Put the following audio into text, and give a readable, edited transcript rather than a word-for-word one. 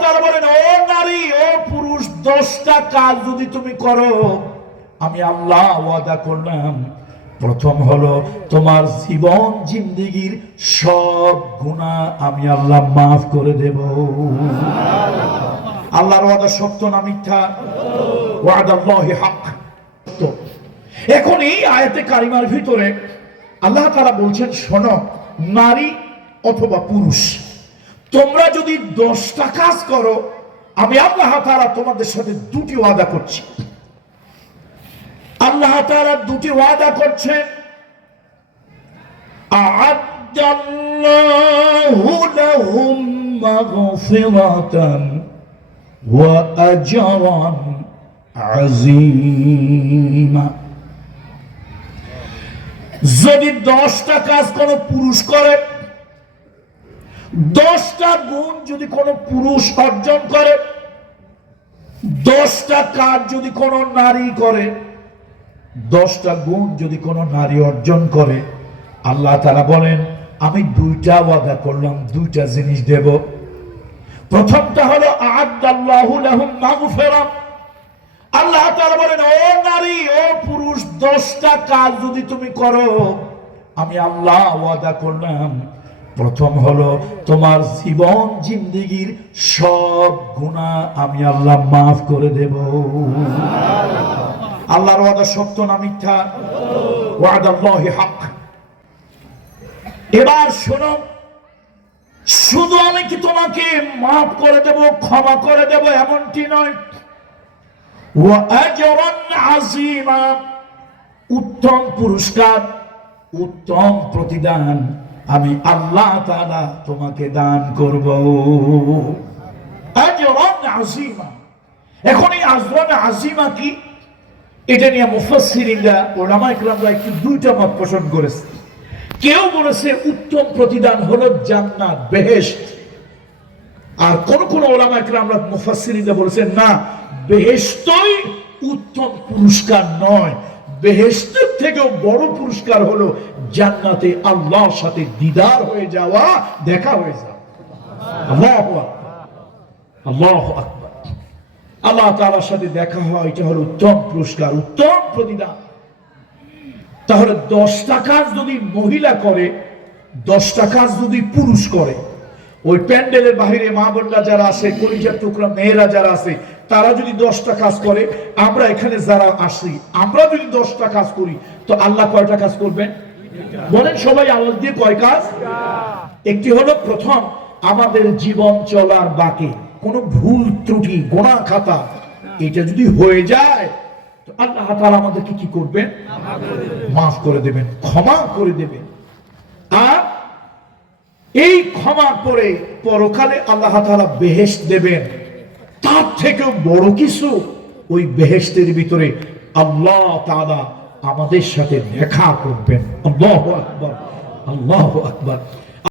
তাআলা বলেন, ও নারী ও পুরুষ, 10টা কাজ যদি তুমি করো, আমি আল্লাহ ওয়াদা করলাম, প্রথম হলো তোমার জীবন জিন্দেগীর সব গুনাহ আমি আল্লাহ মাফ করে দেব। আল্লাহর ওয়াদা সত্য না মিথ্যা? ওয়াদাল্লাহি হক। এখন এই আয়াতে কারিমার ভিতরে আল্লাহ তাআলা বলছেন, শোনো নারী অথবা পুরুষ, তোমরা যদি 10টা কাজ করো, আমি আল্লাহ তাআলা তোমাদের সাথে দুটি ওয়াদা করছি। আল্লাহ তাআলা দুটি ওয়াদা করছেন। আ'আদাল্লাহু লাহুম মাগফিরাতান ওয়া আজরান আযীমা। যদি 10টা কাজ কোন পুরুষ করে, 10টা গুণ যদি কোন পুরুষ অর্জন করে, 10টা কাজ যদি কোন নারী করে, 10টা গুণ যদি কোন নারী অর্জন করে, আল্লাহ তাআলা বলেন আমি দুইটা ওয়াদা করলাম, দুইটা জিনিস দেব। প্রথমটা হলো আ'আদাল্লাহু লাহুম মাগফিরা। আল্লাহ তাআলা বলেন, ও নারী ও পুরুষ, 10টা কাজ যদি তুমি করো, আমি আল্লাহ ওয়াদা করলাম, প্রথম হলো তোমার জীবন জিন্দেগীর সব গুনাহ আমি আল্লাহ মাফ করে দেব। আল্লাহর ওয়াদা সত্য না মিথ্যা? ওয়াদাল্লাহি হক। এবার শোনো, শুধু আমি কি তোমাকে মাফ করে দেব, ক্ষমা করে দেব এমনটি নয়, ওয়া আজরান আযীমা, উত্তম পুরস্কার, উত্তম প্রতিদান আমি আল্লাহ তাআলা তোমাকে দান করব। আজরান আযীমা। এখন এই আজরান আযীমা কি, এটা নিয়ে মুফাসসিরিনরা উলামায়ে কেরামরা একটু দুইটা মত পোষণ করেছে। কেউ বলেছে উত্তম প্রতিদান হলো জান্নাত, বেহেশত। আর কোন কোন উলামায়ে কেরামরা মুফাসসিরিনরা বলেছেন না, বেহেশতই উত্তম পুরস্কার নয়, বেহেশতের থেকেও বড় পুরস্কার হলো জান্নাতে আল্লাহর সাথে দিদার হয়ে যাওয়া, দেখা হয়ে যাওয়া। আল্লাহু আকবার, আল্লাহু আকবার। আল্লাহ তাআলার সাথে দেখা হয়, এটা হলো উত্তম পুরস্কার, উত্তম প্রতিদান। তাহলে 10টা কাজ যদি মহিলা করে, 10টা কাজ যদি পুরুষ করে, ওই প্যান্ডেলের বাহিরে মা বোনরা যারা আছে, কলিজার টুকরা মেয়েরা যারা আছে, তারা যদি 10টা কাজ করে, আমরা এখানে যারা আসি, আমরা যদি 10টা কাজ করি, তো আল্লাহ কয়টা কাজ করবেন? বলেন সবাই আওয়াজ দিয়ে, কয় কাজ? একটি হলো প্রথম, আমাদের জীবন চলার বাকি কোন ভুল ত্রুটি, গুনাহ খাতা, এটা যদি হয়ে যায়, তো আল্লাহ তাআলা আমাদেরকে কি করবেন? মাফ করে দেবেন, ক্ষমা করে দেবেন। আর এই ক্ষমা করে পরকালে আল্লাহ তাআলা বেহেশত দেবেন। তার থেকেও বড় কিছু, ওই বেহেশতের ভিতরে আল্লাহ তাআলা আমাদের সাথে দেখা করবেন। আল্লাহু আকবার, আল্লাহু আকবার।